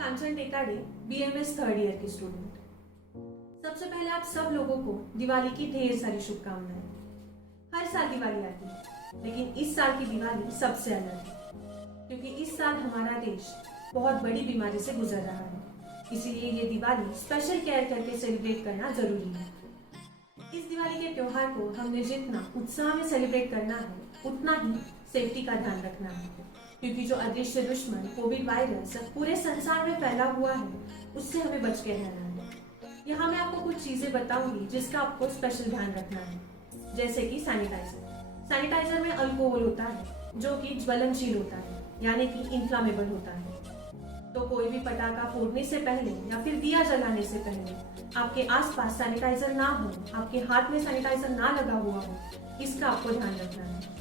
कांचन टेकाड़े, BMS third year की student. सबसे पहले आप सब लोगों को दिवाली की ढेर सारी शुभकामनाएं। हर साल दिवाली आती है, लेकिन इस साल की दिवाली सबसे अलग है, क्योंकि इस साल हमारा देश बहुत बड़ी बीमारी से गुजर रहा है। इसीलिए ये दिवाली स्पेशल केयर करके सेलिब्रेट करना जरूरी है। इस दिवाली के त्योहार को हमने जितना उत्साह में सेलिब्रेट करना है, उतना ही सेफ्टी का ध्यान रखना है, क्योंकि जो अदृश्य दुश्मन कोविड वायरस पूरे संसार में फैला हुआ है, उससे हमें बच के रहना है। यहाँ मैं आपको कुछ चीजें बताऊंगी जिसका आपको स्पेशल ध्यान रखना है, जैसे कि सैनिटाइजर। सैनिटाइजर में अल्कोहल होता है जो कि ज्वलनशील होता है, यानी कि इन्फ्लामेबल होता है। तो कोई भी पटाखा फोड़ने से पहले या फिर दिया जलाने से पहले आपके आसपास सैनिटाइजर ना हो, आपके हाथ में सैनिटाइजर ना लगा हुआ हो, इसका आपको ध्यान रखना है।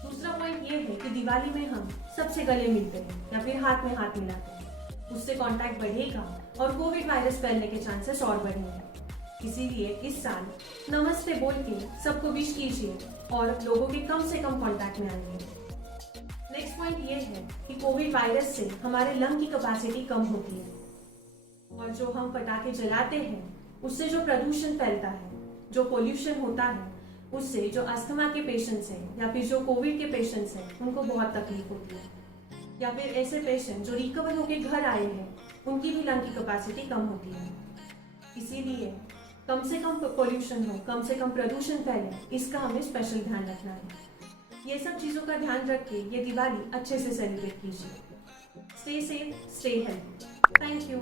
दूसरा पॉइंट ये है कि दिवाली में हम सबसे गले मिलते हैं या फिर हाथ में हाथ मिलाते हैं, उससे कांटेक्ट बढ़ेगा और कोविड वायरस फैलने के चांसेस और बढ़ेंगे। इसीलिए इस साल नमस्ते बोल के सबको विश कीजिए और लोगों के कम से कम कांटेक्ट में आइए। नेक्स्ट पॉइंट ये है कि कोविड वायरस से हमारे लंग की कैपेसिटी कम होती है, और जो हम पटाखे जलाते हैं उससे जो प्रदूषण फैलता है, जो पोल्यूशन होता है, उससे जो अस्थमा के पेशेंट्स हैं या फिर जो कोविड के पेशेंट्स हैं उनको बहुत तकलीफ होती है, या फिर ऐसे पेशेंट जो रिकवर होकर घर आए हैं उनकी भी लंग की कैपेसिटी कम होती है। इसीलिए कम से कम पोल्यूशन हो, कम से कम प्रदूषण फैले, इसका हमें स्पेशल ध्यान रखना है। ये सब चीजों का ध्यान रख के ये दिवाली अच्छे से सेलिब्रेट कीजिए। Stay safe, stay healthy. Thank you.